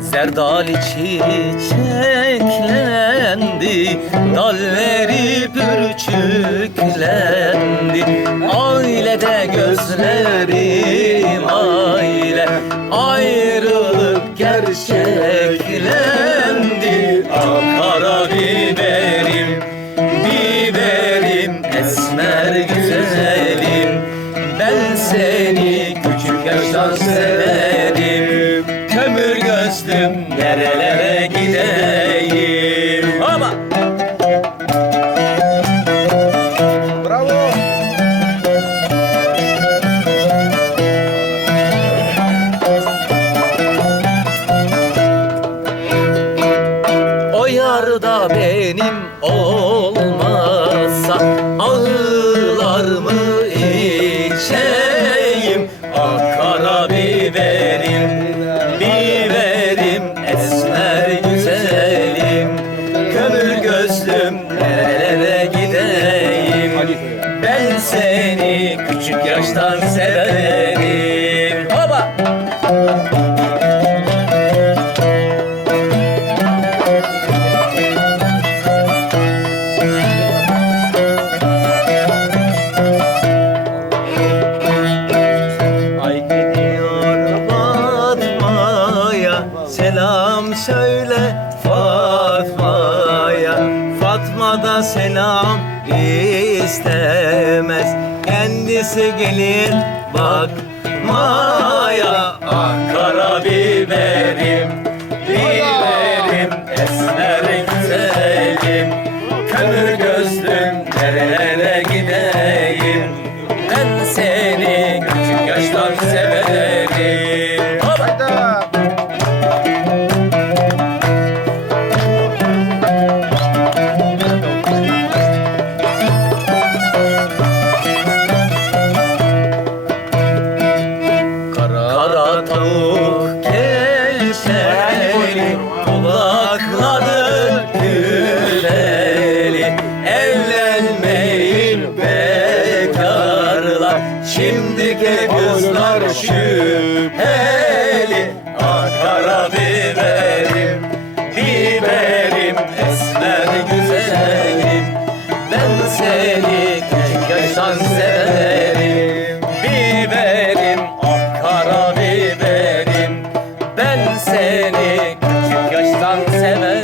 Zerdali çiçeklendi Dalleri pürçüklendi. Ailede gözlerim aile Ayrılık gerçeklendi. Ah kara biberim Biberim esmer güzelim severim Kömür gözlüm nerelere gideyim? Ama esmer güzelim Kömür gözlüm nerelere gideyim? Ben seni küçük yaştan severim. Baba! Fatma'ya Selam söyle Fatma'ya. Fatma da selam istemez. Kendisi gelir bakmaya. Ah kara biberim Biberim esmer güzelim. Kömür gözlüm nerelere Kara, tavuk keşeli Kulakları güleli Evlenmeyin bekarlar. Şimdiki kızlar şüpheli. Ah seni. Küçük yaştan sever